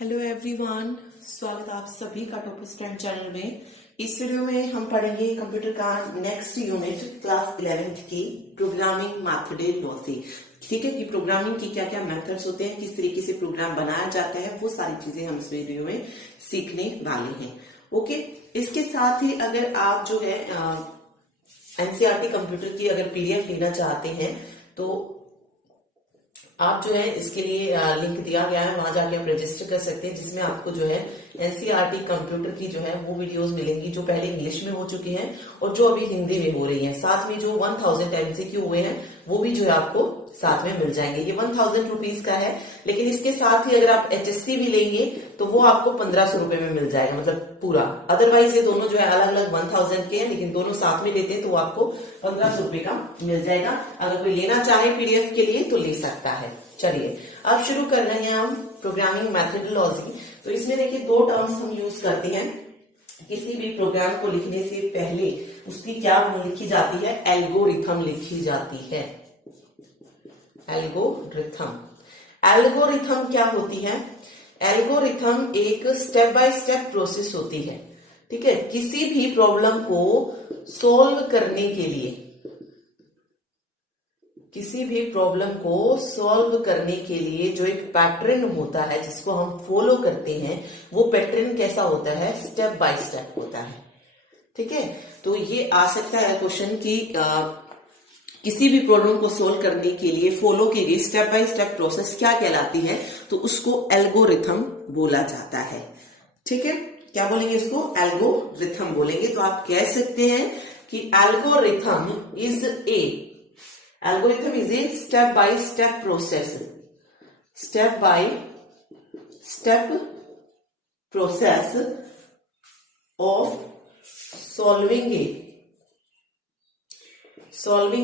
Hello everyone, स्वागत है आप सभी का टॉप स्टैंड चैनल में। इस वीडियो में हम पढ़ेंगे कंप्यूटर का नेक्स्ट यूनिट क्लास 11th की प्रोग्रामिंग मेथडोलॉजी। ठीक है कि प्रोग्रामिंग की क्या क्या मेथड्स होते हैं, किस तरीके से प्रोग्राम बनाया जाता है, वो सारी चीजें हम इस वीडियो में सीखने वाले हैं। ओके, इसके साथ ही अगर आप जो है एनसीईआरटी कंप्यूटर की अगर पीडीएफ लेना चाहते हैं तो आप जो है इसके लिए लिंक दिया गया है, वहां जाके आप रजिस्टर कर सकते हैं, जिसमें आपको जो है एनसीईआरटी कंप्यूटर की जो है वो वीडियोस मिलेंगी जो पहले इंग्लिश में हो चुकी हैं और जो अभी हिंदी में हो रही हैं। साथ में जो 1000 एमसीक्यू हुए हैं वो भी जो है आपको साथ में मिल जाएंगे। ये 1000 रुपीज का है, लेकिन इसके साथ ही अगर आप एचएससी भी लेंगे तो वो आपको 1500 रुपए में मिल जाएगा, मतलब पूरा। अदरवाइज ये दोनों जो है अलग अलग 1000 के हैं, लेकिन दोनों साथ में लेते हैं तो वो आपको 1500 रुपए का मिल जाएगा। अगर कोई लेना चाहे पीडीएफ के लिए तो ले सकता है। चलिए अब शुरू कर रहे हैं हम प्रोग्रामिंग मेथडोलॉजी। तो इसमें देखिए दो टर्म्स हम यूज करते हैं। किसी भी प्रोग्राम को लिखने से पहले उसकी क्या लिखी जाती है? एल्गोरिथम लिखी जाती है। एल्गोरिथम एल्गोरिथम क्या होती है? एल्गोरिथम एक स्टेप बाय स्टेप प्रोसेस होती है। ठीक है, किसी भी प्रॉब्लम को सोल्व करने के लिए, किसी भी प्रॉब्लम को सॉल्व करने के लिए जो एक पैटर्न होता है जिसको हम फॉलो करते हैं, वो पैटर्न कैसा होता है? स्टेप बाय स्टेप होता है। ठीक है, तो ये आ सकता है क्वेश्चन की किसी भी प्रॉब्लम को सोल्व करने के लिए फॉलो की गई स्टेप बाय स्टेप प्रोसेस क्या कहलाती है? तो उसको एल्गोरिथम बोला जाता है। ठीक है, क्या बोलेंगे? इसको एल्गोरिथम बोलेंगे। तो आप कह सकते हैं कि algorithm is a step by step process, step by step process of solving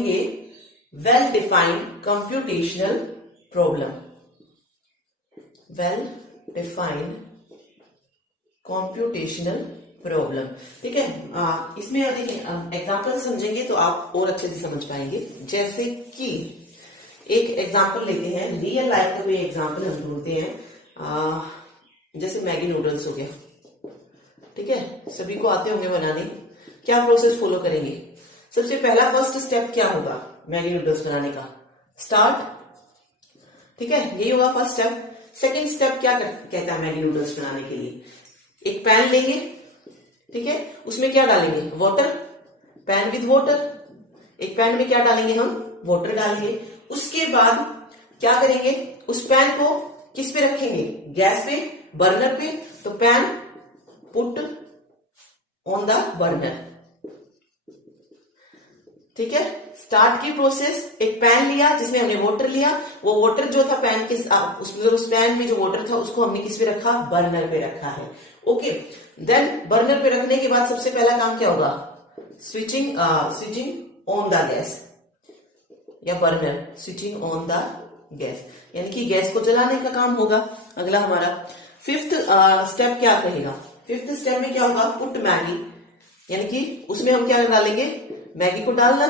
a well defined computational problem, well defined computational problem. ठीक है, इसमें देखिए एग्जाम्पल समझेंगे तो आप और अच्छे से समझ पाएंगे। जैसे कि एक एग्जाम्पल लेते हैं, रियल लाइफ का कोई एग्जाम्पल हम ढूंढते हैं। जैसे मैगी नूडल्स हो गया। ठीक है, सभी को आते होंगे बनाने। क्या प्रोसेस फॉलो करेंगे? सबसे पहला फर्स्ट स्टेप क्या होगा मैगी नूडल्स बनाने का? स्टार्ट। ठीक है, यही होगा फर्स्ट स्टेप। सेकेंड स्टेप क्या कहता है मैगी नूडल्स बनाने के लिए? एक पैन लेंगे, ठीक है, उसमें क्या डालेंगे? वाटर। Pan with water. एक पैन में क्या डालेंगे हम? वाटर डालेंगे। उसके बाद क्या करेंगे? उस पैन को किस पे रखेंगे? गैस पे, बर्नर पे। तो pan put on the burner. ठीक है, स्टार्ट की प्रोसेस। एक पैन लिया जिसमें हमने वाटर लिया, वो वाटर जो था पैन के उस पैन में जो वाटर था उसको हमने किस पे रखा? बर्नर पे रखा है। ओके, देन बर्नर पे रखने के बाद सबसे पहला काम क्या होगा? स्विचिंग ऑन द गैस, या burner switching on the gas, यानी कि गैस को जलाने का काम होगा अगला हमारा। फिफ्थ स्टेप क्या कहेगा? फिफ्थ स्टेप में क्या होगा? पुट मैगी, यानी कि उसमें हम क्या डालेंगे? मैगी को डालना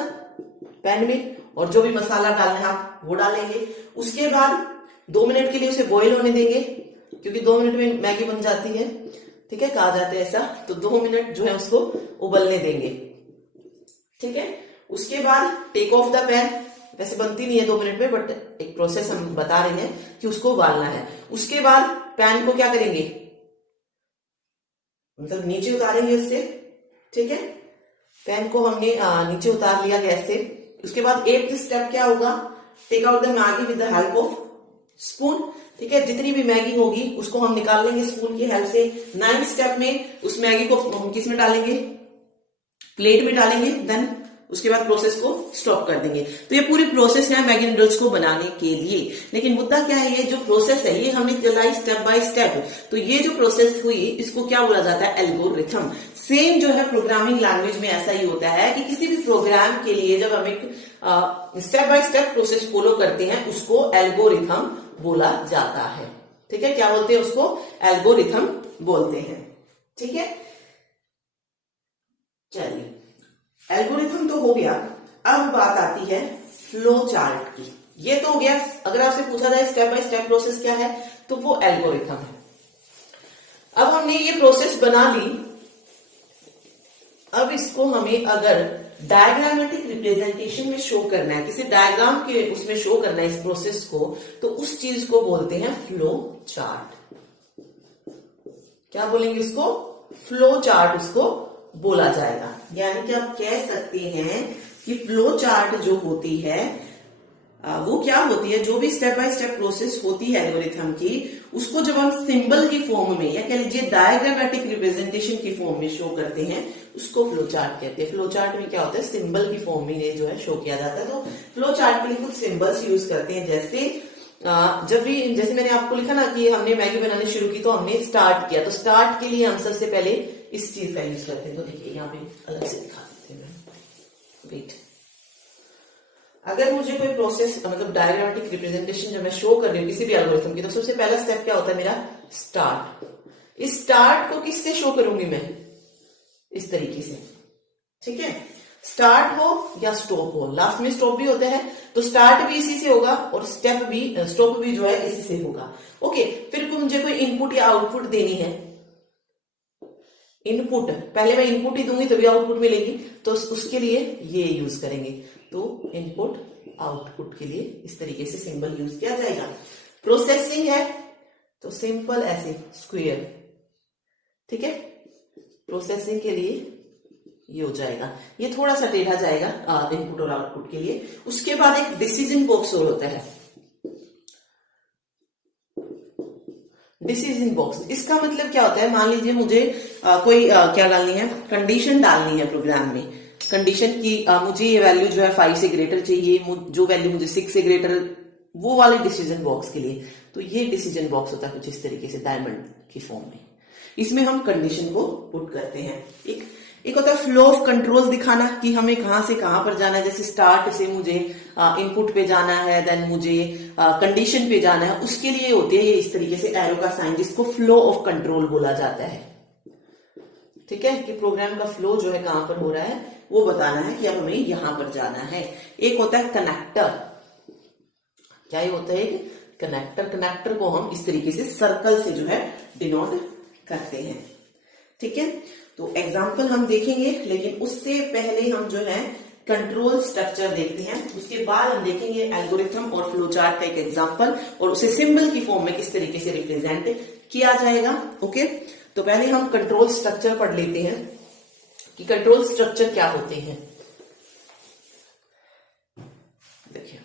पैन में, और जो भी मसाला डालना है आप वो डालेंगे। उसके बाद 2 मिनट के लिए उसे बॉईल होने देंगे, क्योंकि 2 मिनट में मैगी बन जाती है। ठीक है, कहा जाता है ऐसा। तो 2 मिनट जो है उसको उबलने देंगे। ठीक है, उसके बाद टेक ऑफ द पैन। वैसे बनती नहीं है 2 मिनट में, बट एक प्रोसेस हम बता रहे हैं कि उसको उबालना है। उसके बाद पैन को क्या करेंगे? मतलब नीचे उतारेंगे उससे। ठीक है, पैन को हमने नीचे उतार लिया गैस से। उसके बाद 8th स्टेप क्या होगा? Take out the Maggi with the help of spoon. ठीक है, जितनी भी मैगी होगी उसको हम निकाल लेंगे स्पून की हेल्प से। 9th स्टेप में उस मैगी को हम किस में डालेंगे? प्लेट में डालेंगे। देन उसके बाद प्रोसेस को स्टॉप कर देंगे। तो ये पूरी प्रोसेस है मैगी नूडल्स को बनाने के लिए। लेकिन मुद्दा क्या है? ये जो प्रोसेस है ये हमने चलाई स्टेप बाय स्टेप। तो ये जो प्रोसेस हुई इसको क्या बोला जाता है? एल्गोरिथम। सेम जो है प्रोग्रामिंग लैंग्वेज में ऐसा ही होता है कि किसी भी प्रोग्राम के लिए जब हम एक step by step process follow करते हैं उसको एल्गोरिथम बोला जाता है। ठीक है, क्या बोलते हैं उसको? एल्गोरिथम बोलते हैं। ठीक है, चलिए एल्गोरिथम तो हो गया। अब बात आती है फ्लो चार्ट की। ये तो हो गया। अगर आपसे पूछा जाए स्टेप बाय स्टेप प्रोसेस क्या है तो वो एल्गोरिथम है। अब हमने ये प्रोसेस बना ली। अब इसको हमें अगर डायग्रामेटिक रिप्रेजेंटेशन में शो करना है, किसी डायग्राम के उसमें शो करना है इस प्रोसेस को, तो उस चीज को बोलते हैं फ्लो चार्ट। क्या बोलेंगे इसको? फ्लो चार्ट उसको बोला जाएगा। यानी कि आप कह सकते हैं कि फ्लो चार्ट जो होती है वो क्या होती है, जो भी स्टेप बाय स्टेप प्रोसेस होती है एल्गोरिथम की, उसको जब हम सिंबल की फॉर्म में या कह लीजिए डायग्रामेटिक रिप्रेजेंटेशन की फॉर्म में शो करते हैं, उसको फ्लो चार्ट कहते हैं। फ्लो चार्ट में क्या होता है, सिंबल की फॉर्म में ये जो है शो किया जाता है। तो फ्लो चार्ट के लिए कुछ सिंबल्स यूज करते हैं, जैसे मैंने आपको लिखा ना कि हमने मैगी बनाने शुरू की तो हमने स्टार्ट किया, तो स्टार्ट के लिए हम सबसे पहले इस चीज का यूज करते हैं। तो देखिए यहाँ पे अलग से दिखा देते हैं, वेट। अगर मुझे कोई प्रोसेस मतलब डायग्रामेटिक रिप्रेजेंटेशन जब मैं शो कर रही हूँ किसी भी एल्गोरिथम की, तो सबसे पहला स्टेप क्या होता है मेरा? स्टार्ट। इस स्टार्ट को किससे शो करूंगी मैं? इस तरीके से, ठीक है। स्टार्ट हो या स्टॉप हो, लास्ट में स्टॉप भी होता है, तो स्टार्ट भी इसी से होगा और स्टॉप भी जो है इसी से होगा। ओके, फिर मुझे कोई इनपुट या आउटपुट देनी है। इनपुट पहले मैं इनपुट ही दूंगी तभी आउटपुट मिलेगी, तो उसके लिए ये यूज करेंगे। तो इनपुट आउटपुट के लिए इस तरीके से सिंबल यूज किया जाएगा। प्रोसेसिंग है तो सिंपल ऐसे स्क्वायर, ठीक है। प्रोसेसिंग के लिए ये हो जाएगा, ये थोड़ा सा टेढ़ा जाएगा इनपुट और आउटपुट के लिए। उसके बाद एक डिसीजन बॉक्स और होता है। डिसीजन बॉक्स, इसका मतलब क्या होता है? मान लीजिए मुझे क्या डालनी है, कंडीशन डालनी है प्रोग्राम में। कंडीशन की मुझे ये वैल्यू जो है 5 से ग्रेटर चाहिए, जो वैल्यू मुझे 6 से ग्रेटर, वो वाले डिसीजन बॉक्स के लिए। तो ये डिसीजन बॉक्स होता है कुछ इस तरीके से डायमंड की फॉर्म में। इसमें हम कंडीशन को पुट करते हैं। एक होता है फ्लो ऑफ कंट्रोल दिखाना कि हमें कहां से कहां पर जाना है। जैसे स्टार्ट से मुझे इनपुट पे जाना है, देन मुझे कंडीशन पे जाना है, उसके लिए होती है ये इस तरीके से एरो का साइन, जिसको फ्लो ऑफ कंट्रोल बोला जाता है। ठीक है, कि प्रोग्राम का फ्लो जो है कहां पर हो रहा है वो बताना है कि अब हमें यहां पर जाना है। एक होता है कनेक्टर। क्या ये होता है? कनेक्टर। कनेक्टर को हम इस तरीके से सर्कल से जो है डिनोट करते हैं। ठीक है, तो एग्जाम्पल हम देखेंगे, लेकिन उससे पहले हम जो है कंट्रोल स्ट्रक्चर देखते हैं। उसके बाद हम देखेंगे एल्गोरिथम और फ्लो चार्ट का एक एग्जाम्पल, और उसे सिंबल की फॉर्म में किस तरीके से रिप्रेजेंट किया जाएगा। ओके, तो पहले हम कंट्रोल स्ट्रक्चर पढ़ लेते हैं कि कंट्रोल स्ट्रक्चर क्या होते हैं। देखिए,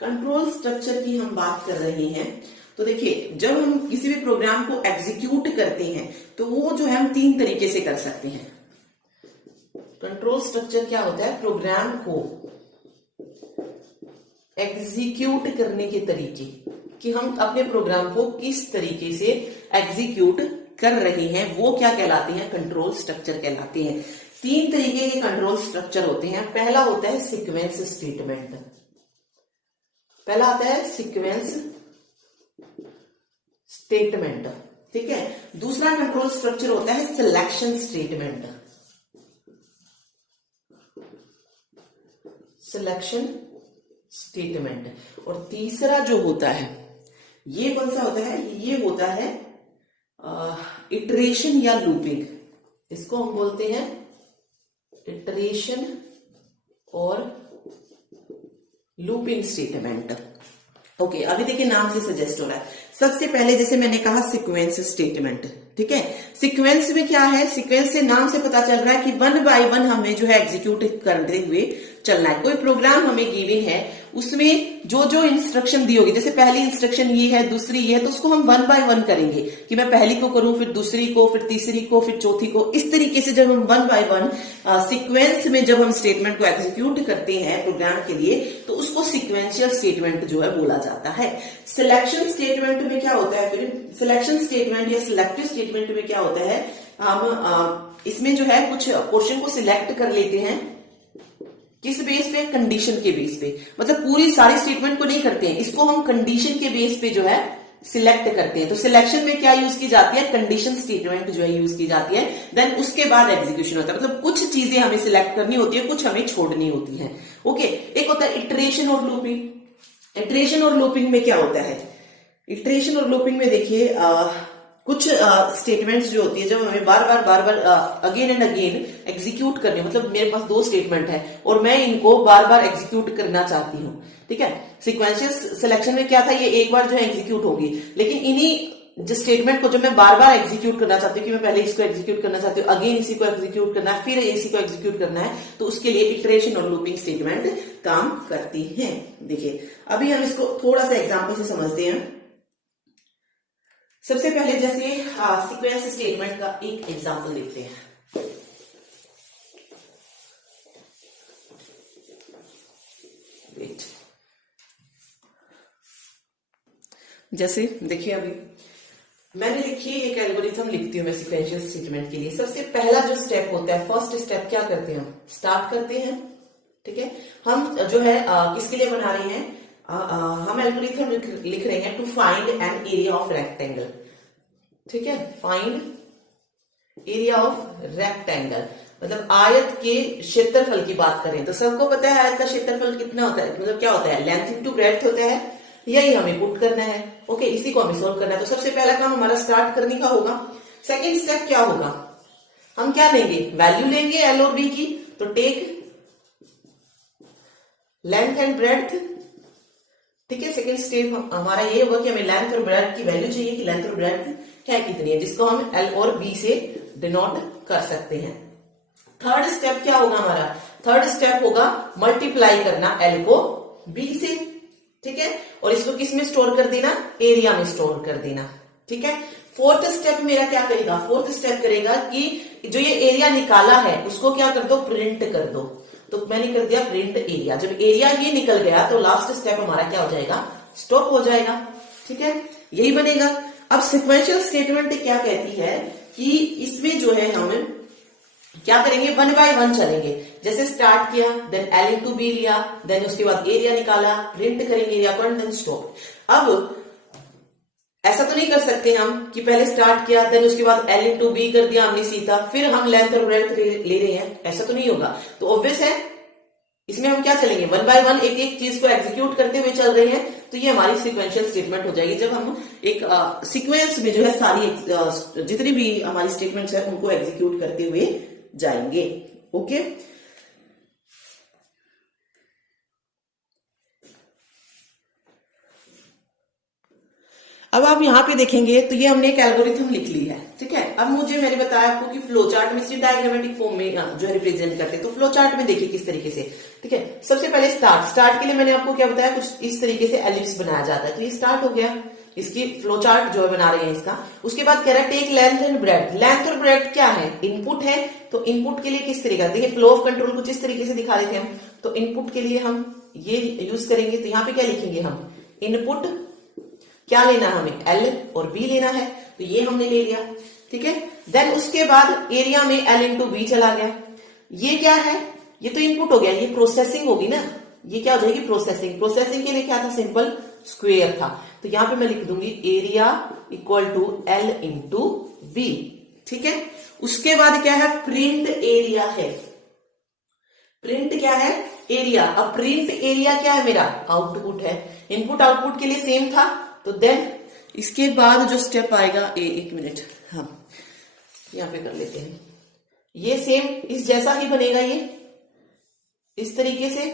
कंट्रोल स्ट्रक्चर की हम बात कर रहे हैं, तो देखिए जब हम किसी भी प्रोग्राम को एग्जीक्यूट करते हैं तो वो जो है हम 3 तरीके से कर सकते हैं। कंट्रोल स्ट्रक्चर क्या होता है? प्रोग्राम को एग्जीक्यूट करने के तरीके, कि हम अपने प्रोग्राम को किस तरीके से एग्जीक्यूट कर रहे हैं, वो क्या कहलाते हैं? कंट्रोल स्ट्रक्चर कहलाते हैं। 3 तरीके के कंट्रोल स्ट्रक्चर होते हैं। पहला होता है सीक्वेंस स्टेटमेंट। पहला आता है सीक्वेंस स्टेटमेंट, ठीक है। दूसरा कंट्रोल स्ट्रक्चर होता है सिलेक्शन स्टेटमेंट। Selection statement. और तीसरा जो होता है, ये कौन सा होता है? ये होता है इटरेशन या लूपिंग। इसको हम बोलते हैं इटरेशन और लूपिंग स्टेटमेंट। ओके, अभी देखिए नाम से सजेस्ट हो रहा है। सबसे पहले जैसे मैंने कहा सीक्वेंस स्टेटमेंट, ठीक है। सीक्वेंस में क्या है? सीक्वेंस से नाम से पता चल रहा है कि 1 बाय 1 हमें जो है एग्जीक्यूट करते हुए चलना है। कोई प्रोग्राम हमें गिवन है, उसमें जो जो इंस्ट्रक्शन दी होगी, जैसे पहली इंस्ट्रक्शन ये है, दूसरी ये है, तो उसको हम 1 बाय 1 करेंगे कि मैं पहली को करूं, फिर दूसरी को, फिर तीसरी को, फिर चौथी को। इस तरीके से जब हम 1 बाय 1 सीक्वेंस में जब हम स्टेटमेंट को एग्जीक्यूट करते हैं प्रोग्राम के लिए, तो उसको सीक्वेंशियल स्टेटमेंट जो है बोला जाता है। सिलेक्शन स्टेटमेंट में क्या होता है? फिर सिलेक्शन स्टेटमेंट या सिलेक्टिव स्टेटमेंट में क्या होता है? हम इसमें जो है कुछ पोर्शन को सिलेक्ट कर लेते हैं। किस बेस पे? कंडीशन के बेस पे। मतलब पूरी सारी स्टेटमेंट को नहीं करते हैं, इसको हम कंडीशन के बेस पे जो है सिलेक्ट करते हैं। तो सिलेक्शन में क्या यूज की जाती है? कंडीशन स्टेटमेंट जो है यूज की जाती है। देन उसके बाद एग्जीक्यूशन होता है। मतलब कुछ चीजें हमें सिलेक्ट करनी होती है, कुछ हमें छोड़नी होती है। ओके, एक होता है इटरेशन और लूपिंग। इटरेशन और लूपिंग में क्या होता है? इटरेशन और लूपिंग में देखिए कुछ स्टेटमेंट्स जो होती है जब हमें बार बार अगेन एंड अगेन एग्जीक्यूट करने, मतलब मेरे पास दो स्टेटमेंट है और मैं इनको बार बार एग्जीक्यूट करना चाहती हूँ, ठीक है। सिक्वेंशियल सिलेक्शन में क्या था, ये एक बार जो है एग्जीक्यूट होगी, लेकिन इन्हीं जिस स्टेटमेंट को जब मैं बार बार एग्जीक्यूट करना चाहती हूँ कि मैं पहले इसको एग्जीक्यूट करना चाहती हूँ, अगेन इसी को एग्जीक्यूट करना है, फिर इसी को एग्जीक्यूट करना है, तो उसके लिए इटरेशन और लूपिंग स्टेटमेंट काम करती हैं। देखिए अभी हम इसको थोड़ा सा एग्जाम्पल से समझते हैं। सबसे पहले जैसे सीक्वेंस स्टेटमेंट का एक एग्जांपल देखते हैं। वेट, जैसे देखिए अभी मैंने लिखी एक एल्गोरिथम लिखती हूं मैं सीक्वेंशियल स्टेटमेंट के लिए। सबसे पहला जो स्टेप होता है, फर्स्ट स्टेप क्या करते हैं, हम स्टार्ट करते हैं, ठीक है। हम जो है किसके लिए बना रहे हैं, हम एल्गोरिथम लिख रहे हैं to find an area of rectangle, ठीक है। फाइंड एरिया ऑफ रेक्टेंगल मतलब आयत के क्षेत्रफल की बात करें तो सबको पता है आयत का क्षेत्रफल कितना होता है, मतलब क्या होता है, लेंथ इनटू ब्रेड्थ होता है। यही हमें पुट करना है, ओके, इसी को हमें सोल्व करना है। तो सबसे पहला काम हमारा स्टार्ट करने का होगा। सेकेंड स्टेप क्या होगा, हम क्या लेंगे, वैल्यू लेंगे एल और बी की। तो टेक लेंथ एंड ब्रेड्थ, ठीक है। सेकेंड स्टेप हमारा ये होगा कि हमें लेंथ और ब्रेड्थ की वैल्यू चाहिए कि लेंथ और ब्रेड्थ है कितनी है, जिसको हम एल और बी से डिनोट कर सकते हैं। थर्ड स्टेप क्या होगा हमारा, थर्ड स्टेप होगा मल्टीप्लाई करना एल को बी से, ठीक है, और इसको किस में स्टोर कर देना, एरिया में स्टोर कर देना, ठीक है। फोर्थ स्टेप मेरा क्या करेगा, फोर्थ स्टेप करेगा कि जो ये एरिया निकाला है उसको क्या कर दो, प्रिंट कर दो। तो मैंने कर दिया प्रिंट एरिया। जब एरिया ये निकल गया तो लास्ट स्टेप हमारा क्या हो जाएगा, स्टॉप हो जाएगा, ठीक है, यही बनेगा। अब सिक्वेंशियल स्टेटमेंट क्या कहती है कि इसमें जो है हम क्या करेंगे, वन बाय वन चलेंगे। जैसे स्टार्ट किया, देन एल इंटू बी लिया, देन उसके बाद एरिया निकाला, प्रिंट करेंगे एरिया को, देन स्टॉप। अब ऐसा तो नहीं कर सकते हम कि पहले स्टार्ट किया देन उसके बाद एल इंटू बी कर दिया हमने सीधा, फिर हम लेंथ और ब्रेड्थ ले रहे हैं, ऐसा तो नहीं होगा। तो ऑब्वियस है इसमें हम क्या चलेंगे, वन बाय वन एक एक चीज को एग्जीक्यूट करते हुए चल रहे हैं। तो ये हमारी सिक्वेंशियल स्टेटमेंट हो जाएगी जब हम एक सीक्वेंस में जो है सारी जितनी भी हमारी स्टेटमेंट्स है उनको एग्जीक्यूट करते हुए जाएंगे, ओके। अब आप यहां पे देखेंगे तो ये हमने एक एल्गोरिथम लिख ली है, ठीक है। अब मुझे मैंने बताया आपको कि फ्लो चार्ट में इसी डायग्रामेटिक फॉर्म में जो है रिप्रेजेंट करते हैं। तो फ्लो चार्ट में देखिए किस तरीके से, ठीक है। सबसे पहले स्टार्ट के लिए मैंने आपको क्या बताया, कुछ इस तरीके से एलिप्स बनाया जाता है। तो ये स्टार्ट हो गया, इसकी फ्लो चार्ट जो है बना रहे हैं इसका। उसके बाद कह रहा है take length and breadth. Length और ब्रेड्थ क्या है, इनपुट है। तो इनपुट के लिए किस तरीके, देखिए फ्लो ऑफ कंट्रोल कुछ इस तरीके से दिखा देते हैं हम। तो इनपुट के लिए हम ये यूज करेंगे। तो यहाँ पे क्या लिखेंगे हम, इनपुट क्या लेना है हमें, एल और बी लेना है। तो ये हमने ले लिया, ठीक है। देन उसके बाद एरिया में एल इंटू बी चला गया। ये क्या है, ये तो इनपुट हो गया, ये प्रोसेसिंग होगी ना, ये क्या हो जाएगी, प्रोसेसिंग। प्रोसेसिंग के लिए क्या था, सिंपल स्क्वेयर था। तो यहां पे मैं लिख दूंगी area equal to L into B, ठीक है। उसके बाद क्या है, प्रिंट एरिया है। प्रिंट क्या है, एरिया। अब प्रिंट एरिया क्या है मेरा, आउटपुट है। इनपुट आउटपुट के लिए सेम था। तो देन इसके बाद जो स्टेप आएगा, एक मिनट हम यहां पे कर लेते हैं, ये सेम इस जैसा ही बनेगा, ये इस तरीके से।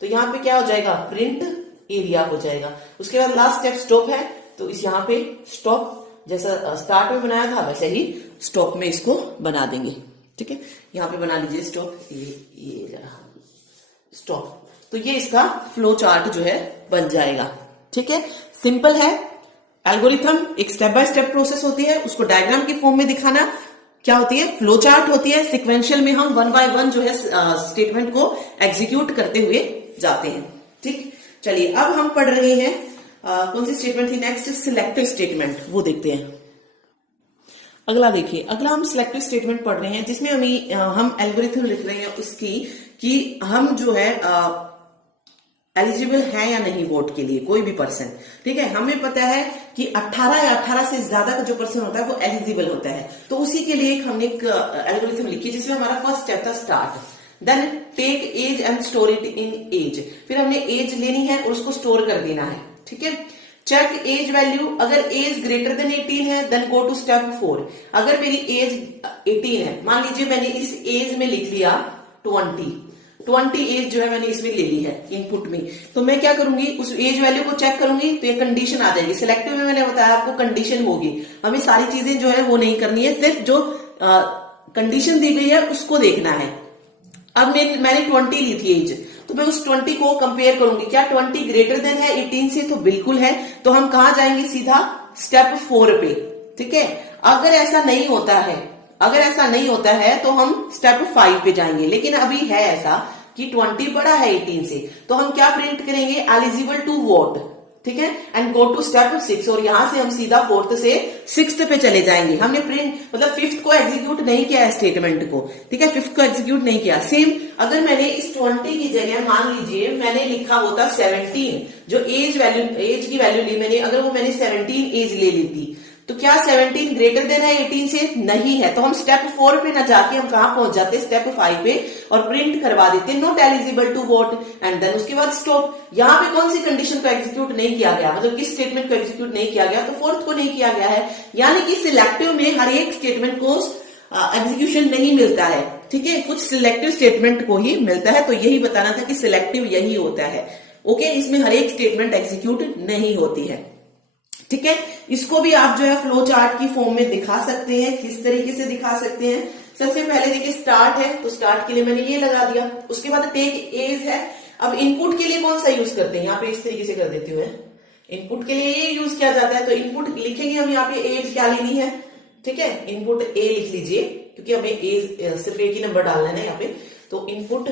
तो यहां पे क्या हो जाएगा, प्रिंट एरिया हो जाएगा। उसके बाद लास्ट स्टेप स्टॉप है। तो इस यहां पे स्टॉप जैसा स्टार्ट में बनाया था वैसे ही स्टॉप में इसको बना देंगे, ठीक है। यहां पे बना लीजिए स्टॉप, ये जरा स्टॉप। तो ये इसका फ्लो चार्ट जो है बन जाएगा, ठीक है। सिंपल है एल्गोरिथम, एक स्टेप बाय स्टेप प्रोसेस होती है, उसको डायग्राम की फॉर्म में दिखाना क्या होती है, फ्लो चार्ट होती है। सिक्वेंशियल में हम वन बाय वन जो है स्टेटमेंट को एग्जीक्यूट करते हुए जाते हैं, ठीक। चलिए अब हम पढ़ रहे हैं कौन सी स्टेटमेंट थी नेक्स्ट, सिलेक्टिव स्टेटमेंट, वो देखते हैं। अगला देखिए, अगला हम सिलेक्टिव स्टेटमेंट पढ़ रहे हैं जिसमें हम एल्गोरिथम लिख रहे हैं उसकी कि हम जो है एलिजिबल है या नहीं वोट के लिए, कोई भी पर्सन, ठीक है। हमें पता है कि 18 या 18 से ज्यादा का जो पर्सन होता है वो एलिजिबल होता है। तो उसी के लिए हमने एक एल्गोरिथम लिखी जिसमें हमारा फर्स्ट स्टेप था start. Then take age and store it in age, फिर हमने एज लेनी है और उसको स्टोर कर देना है, ठीक है। चेक एज वैल्यू, अगर एज ग्रेटर देन 18 है देन गो टू स्टेप 4। अगर मेरी एज 18 है, मान लीजिए मैंने इस एज में लिख लिया 20 एज जो है मैंने इसमें ले ली है इनपुट में, तो मैं क्या करूंगी, उस एज वैल्यू को चेक करूंगी तो ये कंडीशन आ जाएगी। सिलेक्टिव में मैंने बताया आपको कंडीशन होगी, हमें सारी चीजें जो है वो नहीं करनी है, सिर्फ जो कंडीशन दी गई है उसको देखना है। अब मैंने 20 ली थी एज, तो मैं उस 20 को कंपेयर करूंगी, क्या 20 ग्रेटर देन है 18 से, तो बिल्कुल है, तो हम कहां जाएंगे, सीधा स्टेप 4 पे, ठीक है। अगर ऐसा नहीं होता है तो हम स्टेप 5 पे जाएंगे, लेकिन अभी है ऐसा कि 20 बड़ा है 18 से, तो हम क्या प्रिंट करेंगे, एलिजिबल टू वोट, ठीक है, एंड गो टू स्टेप 6, और यहां से हम सीधा 4th से 6th पे चले जाएंगे। हमने प्रिंट मतलब 5th को एग्जीक्यूट नहीं किया है स्टेटमेंट को, ठीक है, 5th को एग्जीक्यूट नहीं किया। सेम अगर मैंने इस 20 की जगह मान लीजिए मैंने लिखा होता 17, जो एज की वैल्यू ली मैंने, अगर वो मैंने 17 एज ले ली थी, तो क्या 17 ग्रेटर देन है 18 से, नहीं है, तो हम स्टेप 4 पे ना जाके हम कहां पहुंच जाते, स्टेप 5 पे, और प्रिंट करवा देते not eligible to vote, and then उसके बाद स्टॉप। यहां पे कौन सी कंडीशन को एग्जीक्यूट नहीं किया गया, मतलब किस स्टेटमेंट को एग्जीक्यूट नहीं किया गया, तो 4th को नहीं किया गया है, यानी कि सिलेक्टिव में हर एक स्टेटमेंट को एग्जीक्यूशन नहीं मिलता है, ठीक है, कुछ सिलेक्टिव स्टेटमेंट को ही मिलता है। तो यही बताना था कि सिलेक्टिव यही होता है, ओके, इसमें हर एक स्टेटमेंट एग्जीक्यूट नहीं होती है, ठीक है। इसको भी आप जो है फ्लो चार्ट की फॉर्म में दिखा सकते हैं, किस तरीके से दिखा सकते हैं। सबसे पहले देखिए स्टार्ट है, तो स्टार्ट के लिए मैंने ये लगा दिया, उसके बाद टेक एज है। अब इनपुट के लिए कौन सा यूज करते हैं, यहाँ पे इस तरीके से कर देती हूँ, इनपुट के लिए ये यूज किया जाता है, तो इनपुट लिखेंगे हम यहाँ पे एज क्या लेनी है, ठीक है, इनपुट ए लिख लीजिए, क्योंकि हमें एज सिर्फ एक ही नंबर डालना है ना यहाँ पे, तो इनपुट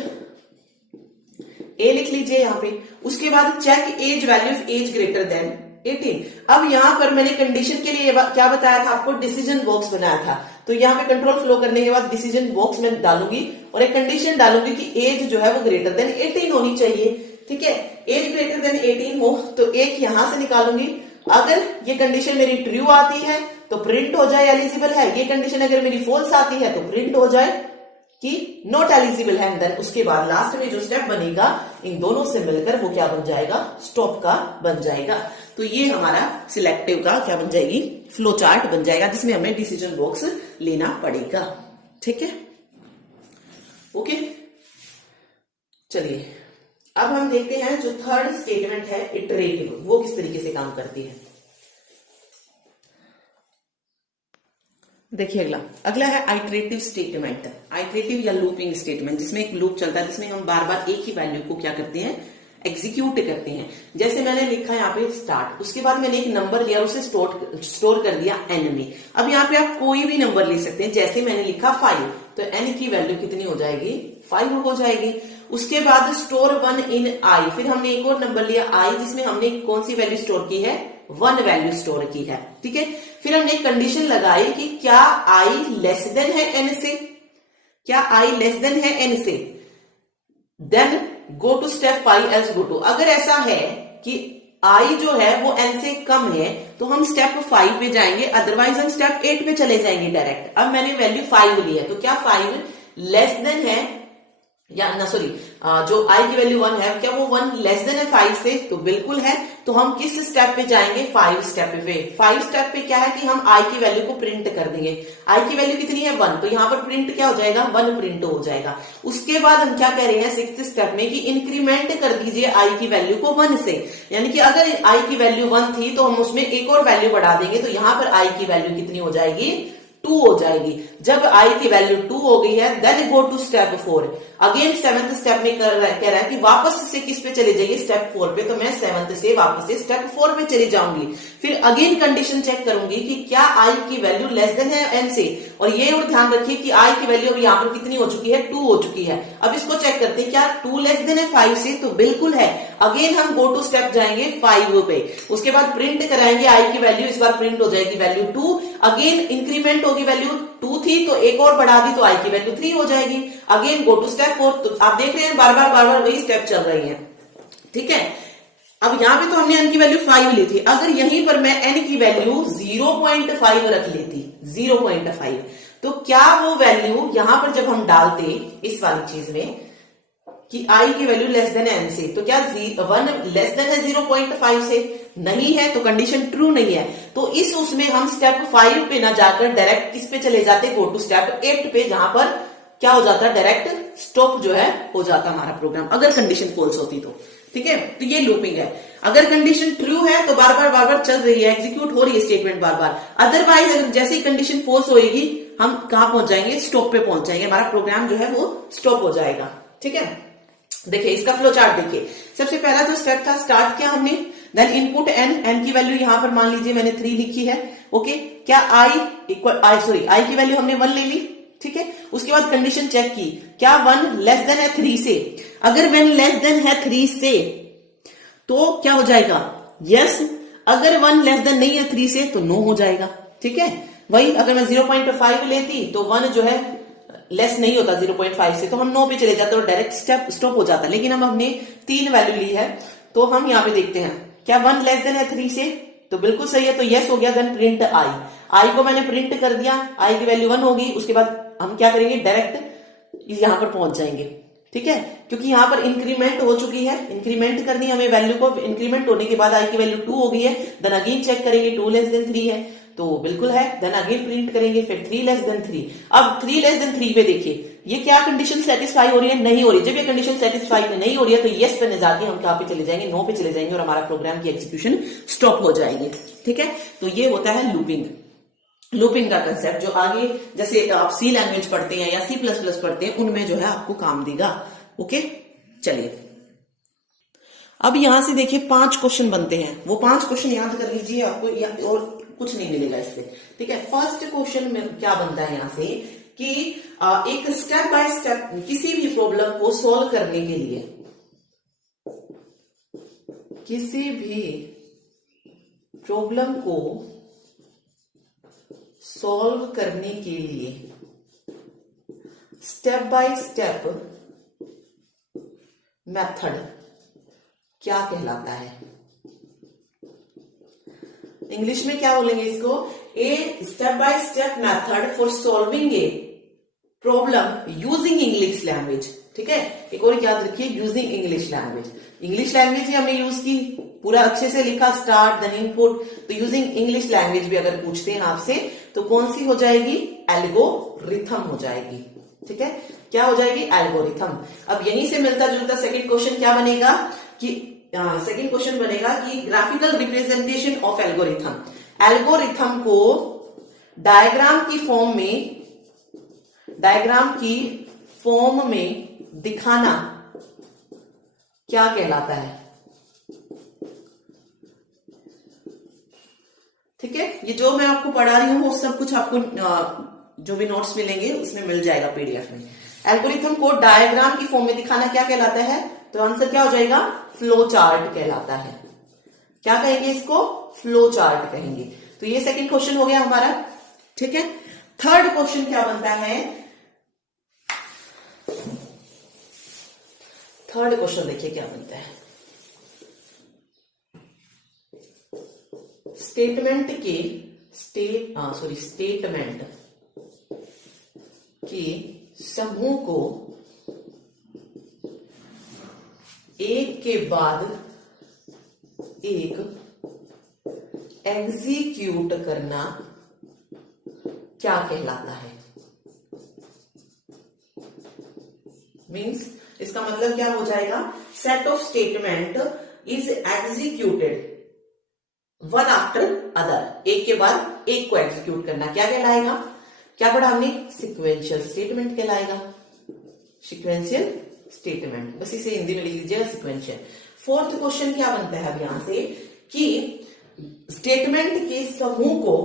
ए लिख लीजिए यहाँ पे। उसके बाद check age value age greater than 18। अब यहां पर मैंने कंडीशन के लिए क्या बताया था आपको, डिसीजन बॉक्स बनाया था, तो यहां पे कंट्रोल फ्लो करने के बाद डिसीजन बॉक्स में डालूंगी और एक कंडीशन डालूंगी कि एज जो है वो ग्रेटर देन 18 होनी चाहिए, ठीक है। एज ग्रेटर देन 18 हो तो एक यहां से निकालूंगी, अगर ये कंडीशन मेरी ट्रू आती है तो प्रिंट हो जाए एलिजिबल है, ये कंडीशन अगर मेरी फॉल्स आती है तो प्रिंट हो जाए कि नॉट एलिजिबल है। देन उसके बाद लास्ट में जो स्टेप बनेगा इन दोनों से मिलकर वो क्या बन जाएगा, स्टॉप का बन जाएगा। तो ये हमारा सिलेक्टिव का क्या बन जाएगी, फ्लो चार्ट बन जाएगा, जिसमें हमें डिसीजन बॉक्स लेना पड़ेगा, ठीक है, ओके। चलिए अब हम देखते हैं जो थर्ड स्टेटमेंट है इटरेटिव, वो किस तरीके से काम करती है। देखिए अगला है आइटरेटिव स्टेटमेंट, आइटरेटिव या लूपिंग स्टेटमेंट, जिसमें एक लूप चलता है, जिसमें हम बार बार एक ही वैल्यू को क्या करते हैं, एग्जीक्यूट करते हैं। जैसे मैंने लिखा यहाँ पे स्टार्ट, उसके बाद मैंने एक नंबर लिया, उसे स्टोर कर दिया एन में। अब यहाँ पे आप कोई भी नंबर ले सकते हैं, जैसे मैंने लिखा 5, तो एन की वैल्यू कितनी हो जाएगी, 5 हो जाएगी। उसके बाद स्टोर 1 इन आई, फिर हमने एक और नंबर लिया आई, जिसमें हमने कौन सी वैल्यू स्टोर की है, 1 वैल्यू स्टोर की है, ठीक है। फिर हमने एक कंडीशन लगाई कि क्या आई लेस देन है एन से, क्या आई लेस देन है एन से, then go to step 5 else go to. अगर ऐसा है कि आई जो है वो एन से कम है तो हम स्टेप 5 पे जाएंगे, अदरवाइज हम स्टेप 8 पे चले जाएंगे डायरेक्ट। अब मैंने वैल्यू 5 ली है, तो क्या 5 लेस देन है, या ना सॉरी, जो आई की वैल्यू 1 है, क्या वो 1 लेस देन है 5 से, तो बिल्कुल है। तो हम किस स्टेप पे जाएंगे, 5 स्टेप पे। 5 स्टेप पे क्या है कि हम आई की वैल्यू को प्रिंट कर देंगे। आई की वैल्यू कितनी है, 1, तो यहां पर प्रिंट क्या हो जाएगा, 1 प्रिंट हो जाएगा। उसके बाद हम क्या कह रहे हैं 6th स्टेप में कि इंक्रीमेंट कर दीजिए आई की वैल्यू को 1 से, यानी कि अगर आई की वैल्यू 1 थी तो हम उसमें एक और वैल्यू बढ़ा देंगे, तो यहां पर आई की वैल्यू कितनी हो जाएगी, 2 हो जाएगी। जब आई की वैल्यू 2 हो गई है, then go to step 4। Again 7th step में कह रहा है कि वापस से किस पे चले जाइए, स्टेप 4 पे, तो मैं 7th से वापस से स्टेप 4 पे चली जाऊंगी। फिर अगेन कंडीशन चेक करूंगी कि क्या आई की वैल्यू लेस देन है एन से, और ये और ध्यान रखिए कि आई की वैल्यू अब यहाँ पर कितनी हो चुकी है, 2 हो चुकी है। अब इसको चेक करते हैं, क्या 2 लेस देन है 5 से, तो बिल्कुल है। अगेन हम गो टू स्टेप जाएंगे 5 पे, उसके बाद प्रिंट कराएंगे आई की वैल्यू, इस बार प्रिंट हो जाएगी वैल्यू 2। अगेन इंक्रीमेंट होगी, वैल्यू 2 थी तो एक और बढ़ा दी तो आई की वैल्यू 3 हो जाएगी। अगेन गो टू स्टेप 4, तो आप देख रहे हैं बार बार वही स्टेप चल रही है, ठीक है। अब यहां पे तो हमने एन की वैल्यू 5 ली थी, अगर यहीं पर मैं एन की वैल्यू 0.5 रख लेती, 0.5, तो क्या वो वैल्यू यहां पर जब हम डालते इस वाली चीज में कि आई की वैल्यू लेस देन एन से, तो क्या 1 लेस देन है 0.5 से? नहीं है, तो कंडीशन ट्रू नहीं है। तो इस उसमें हम स्टेप 5 पे ना जाकर डायरेक्ट किस पे चले जाते, गो टू स्टेप 8 पे, जहां पर क्या हो जाता, डायरेक्ट स्टॉप जो है हो जाता हमारा प्रोग्राम, अगर कंडीशन फॉल्स होती तो। ठीक है, तो ये लूपिंग है। अगर कंडीशन ट्रू है तो बार बार चल रही है, एग्जीक्यूट हो रही है स्टेटमेंट बार बार। अदरवाइज अगर जैसे ही कंडीशन फॉल्स होएगी, हम कहां पहुंच जाएंगे, स्टॉप पे पहुंच जाएंगे, हमारा प्रोग्राम जो है वो स्टॉप हो जाएगा। ठीक है, देखिए इसका फ्लो चार्ट देखिए। सबसे पहला जो स्टेप था, स्टार्ट किया हमने, देन इनपुट एन की वैल्यू यहां पर मान लीजिए मैंने 3 लिखी है। ओके, क्या आई की वैल्यू हमने 1 ले ली। ठीक है, उसके बाद कंडीशन चेक की, क्या 1 लेस देन है 3 से? अगर 1 लेस देन है 3 से तो क्या हो जाएगा, यस। अगर 1 लेस देन नहीं है 3 से तो नो हो जाएगा। ठीक है, वही अगर मैं 0.5 लेती तो 1 जो है लेस नहीं होता 0.5 से, तो हम नो पे चले जाते और डायरेक्ट स्टेप स्टॉप हो जाता। लेकिन अब हमने 3 वैल्यू ली है, तो हम यहां पे देखते हैं, क्या 1 लेस देन है 3 से? तो बिल्कुल सही है, तो यस हो गया। देन प्रिंट आई को मैंने प्रिंट कर दिया, आई की वैल्यू 1 होगी। उसके बाद हम क्या करेंगे, डायरेक्ट यहां पर पहुंच जाएंगे। ठीक है, क्योंकि यहां पर इंक्रीमेंट हो चुकी है, इंक्रीमेंट करनी हमें वैल्यू को, इंक्रीमेंट होने के बाद आई की वैल्यू 2 हो गई है। देन अगेन चेक करेंगे 2 लेस देन 3 है, तो बिल्कुल है। देन अगेन प्रिंट करेंगे, फिर 3 लेस देन 3। अब 3 लेस देन 3 पे देखिए, ये क्या कंडीशन सेटिस्फाई हो रही है, नहीं हो रही। जब ये कंडीशन सेटिस्फाई में नहीं हो रही है तो यस पे जाके हम कहां पे चले जाएंगे, नो पे चले जाएंगे और हमारा प्रोग्राम की एग्जीक्यूशन स्टॉप हो जाएगी। ठीक है, तो ये होता है लूपिंग का कंसेप्ट, जो आगे जैसे आप सी लैंग्वेज पढ़ते हैं या C++ पढ़ते हैं, उनमें जो है आपको काम देगा। ओके, चलिए अब यहां से देखिए 5 क्वेश्चन बनते हैं, वो 5 क्वेश्चन याद कर लीजिए, आपको और कुछ नहीं मिलेगा इससे। ठीक है, फर्स्ट क्वेश्चन में क्या बनता है यहां से कि एक स्टेप बाय स्टेप किसी भी प्रॉब्लम को सॉल्व करने के लिए, किसी भी प्रॉब्लम को सॉल्व करने के लिए स्टेप बाय स्टेप मेथड क्या कहलाता है? इंग्लिश में क्या बोलेंगे इसको, a step by step method for solving a problem using English language. ठीक है, एक और याद रखिए, using English language. English language ही हमने यूज की, पूरा अच्छे से लिखा, स्टार्ट देन इनपुट। तो यूजिंग इंग्लिश लैंग्वेज भी अगर पूछते हैं आपसे तो कौन सी हो जाएगी, एल्गोरिथम हो जाएगी। ठीक है, क्या हो जाएगी, एल्गोरिथम। अब यहीं से मिलता जुलता सेकंड क्वेश्चन क्या बनेगा कि सेकंड क्वेश्चन बनेगा कि graphical representation of algorithm. Algorithm को डायग्राम की फॉर्म में दिखाना क्या कहलाता है? ठीक है, ये जो मैं आपको पढ़ा रही हूं वो सब कुछ आपको जो भी नोट्स मिलेंगे उसमें मिल जाएगा पीडीएफ में। एल्गोरिथम को डायग्राम की फॉर्म में दिखाना क्या कहलाता है? तो आंसर क्या हो जाएगा, फ्लो चार्ट कहलाता है। क्या कहेंगे इसको, फ्लो चार्ट कहेंगे। तो ये सेकंड क्वेश्चन हो गया हमारा। ठीक है, थर्ड क्वेश्चन क्या बनता है, थर्ड क्वेश्चन देखिए क्या बनता है। स्टेटमेंट के समूह को एक के बाद एक एग्जीक्यूट करना क्या कहलाता है? मीन्स इसका मतलब क्या हो जाएगा, set of statement is executed one after other, एक के बाद एक को एग्जीक्यूट करना क्या कहलाएगा? क्या पढ़ा हमने, सिक्वेंशियल स्टेटमेंट कहलाएगा। सिक्वेंशियल स्टेटमेंट, बस इसे हिंदी में लिख लीजिएगा, सिक्वेंशियल। फोर्थ क्वेश्चन क्या बनता है अब यहां से कि स्टेटमेंट के समूह को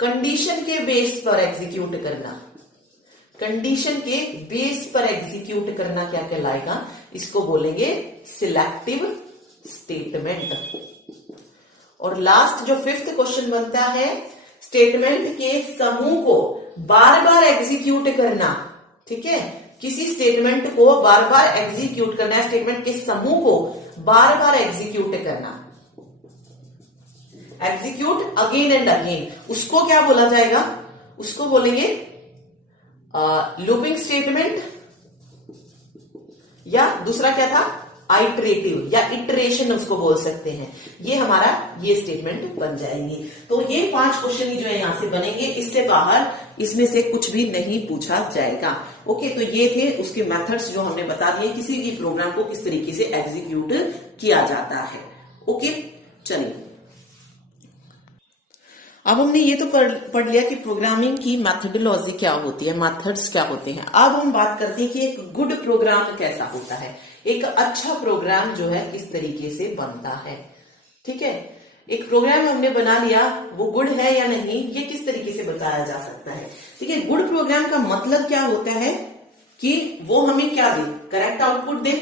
कंडीशन के बेस पर एग्जीक्यूट करना, कंडीशन के बेस पर एग्जीक्यूट करना क्या कहलाएगा? इसको बोलेंगे सिलेक्टिव स्टेटमेंट। और लास्ट जो फिफ्थ क्वेश्चन बनता है, स्टेटमेंट के समूह को बार बार एग्जीक्यूट करना। ठीक है, किसी स्टेटमेंट को बार बार एग्जीक्यूट करना है, स्टेटमेंट के समूह को बार बार एग्जीक्यूट करना, एग्जीक्यूट अगेन एंड अगेन, उसको क्या बोला जाएगा, उसको बोलेंगे लूपिंग स्टेटमेंट, या दूसरा क्या था आइटरेटिव या इटरेशन उसको बोल सकते हैं। ये हमारा ये स्टेटमेंट बन जाएंगे। तो ये 5 क्वेश्चन ही जो है यहां से बनेंगे, इससे बाहर इसमें से कुछ भी नहीं पूछा जाएगा। ओके, तो ये थे उसके मेथड्स जो हमने बता दिए किसी भी प्रोग्राम को किस तरीके से एग्जीक्यूट किया जाता है। ओके, चलिए अब हमने ये तो पढ़ लिया कि प्रोग्रामिंग की मैथडोलॉजी क्या होती है, मेथड्स क्या होते हैं। अब हम बात करते हैं कि एक गुड प्रोग्राम कैसा होता है, एक अच्छा प्रोग्राम जो है किस तरीके से बनता है। ठीक है, एक प्रोग्राम हमने बना लिया, वो गुड है या नहीं, ये किस तरीके से बताया जा सकता है। ठीक है, गुड प्रोग्राम का मतलब क्या होता है कि वो हमें क्या दे, करेक्ट आउटपुट दे।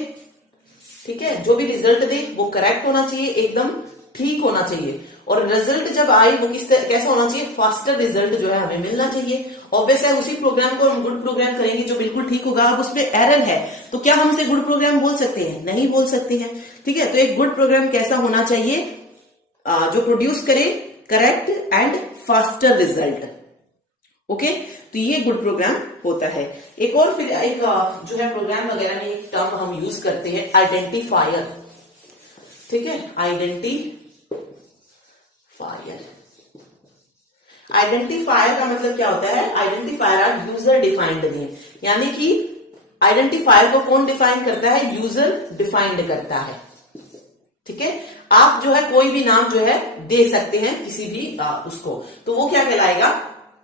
ठीक है, जो भी रिजल्ट दे वो करेक्ट होना चाहिए, एकदम ठीक होना चाहिए, और रिजल्ट जब आए वो कैसा होना चाहिए, फास्टर रिजल्ट जो है हमें मिलना चाहिए। ऑब्वियस है उसी प्रोग्राम को हम गुड प्रोग्राम करेंगे जो बिल्कुल ठीक होगा। अब उसमें एरर है तो क्या हम उसे गुड प्रोग्राम बोल सकते हैं, नहीं बोल सकते हैं। ठीक है, तो एक गुड प्रोग्राम कैसा होना चाहिए, जो प्रोड्यूस करे correct and faster result. Okay, तो ये गुड प्रोग्राम होता है। एक और फिर एक जो है प्रोग्राम वगैरह में एक टर्म हम यूज करते हैं आइडेंटिफायर। ठीक है, आइडेंटिफायर का मतलब क्या होता है, identifier are user defined name, यानी कि आइडेंटिफायर को कौन डिफाइन करता है, यूजर डिफाइंड करता है। ठीक है, आप जो है कोई भी नाम जो है दे सकते हैं किसी भी उसको, तो वो क्या कहलाएगा,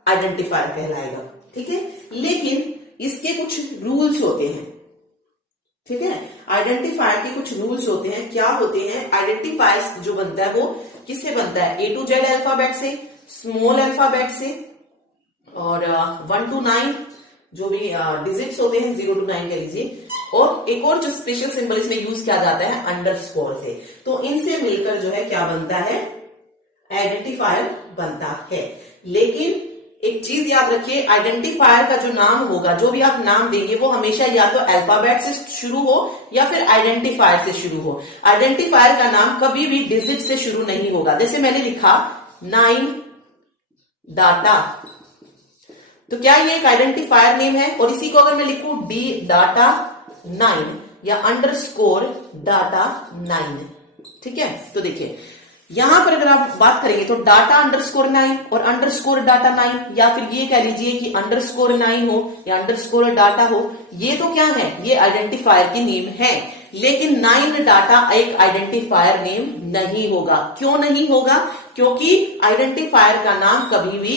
आइडेंटिफायर कहलाएगा। ठीक है, लेकिन इसके कुछ रूल्स होते हैं। ठीक है, आइडेंटिफायर के कुछ रूल्स होते हैं। क्या होते हैं, आइडेंटिफायर जो बनता है वो किससे बनता है, A to Z अल्फाबेट से, स्मॉल अल्फाबेट से, और 1 to 9 जो भी डिजिट्स होते हैं 0 to 9 कह लीजिए, और एक और जो स्पेशल सिंबल इसमें यूज किया जाता है अंडरस्कोर से। तो इनसे मिलकर जो है क्या बनता है, आइडेंटिफायर बनता है। लेकिन एक चीज याद रखिए, आइडेंटिफायर का जो नाम होगा, जो भी आप नाम देंगे वो हमेशा या तो अल्फाबेट से शुरू हो या फिर आइडेंटिफायर से शुरू हो। आइडेंटिफायर का नाम कभी भी डिजिट से शुरू नहीं होगा। जैसे मैंने लिखा 9 डाटा, तो क्या ये एक आइडेंटिफायर नेम है, और इसी को अगर मैं लिखूं डी डाटा 9 या अंडरस्कोर डाटा 9। ठीक है, तो देखिए यहां पर अगर आप बात करेंगे तो डाटा अंडरस्कोर 9 और अंडरस्कोर डाटा 9, या फिर ये कह लीजिए कि अंडरस्कोर 9 हो या अंडरस्कोर डाटा हो, ये तो क्या है, ये आइडेंटिफायर की नेम है। लेकिन 9 डाटा एक आइडेंटिफायर नेम नहीं होगा। क्यों नहीं होगा, क्योंकि आइडेंटिफायर का नाम कभी भी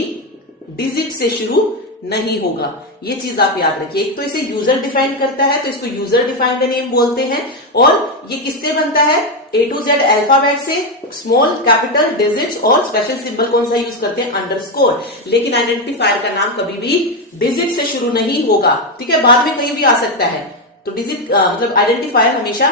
डिजिट से शुरू नहीं होगा। ये चीज आप याद रखिए। एक तो इसे यूजर डिफाइन करता है तो इसको यूजर डिफाइंड नेम बोलते हैं, और ये किससे बनता है, A to Z अल्फाबेट से, स्मॉल कैपिटल डिजिट्स, और स्पेशल सिंबल कौन सा यूज करते हैं, अंडरस्कोर। लेकिन आइडेंटिफायर का नाम कभी भी डिजिट से शुरू नहीं होगा। ठीक है, बाद में कहीं भी आ सकता है। तो डिजिट मतलब आइडेंटिफायर हमेशा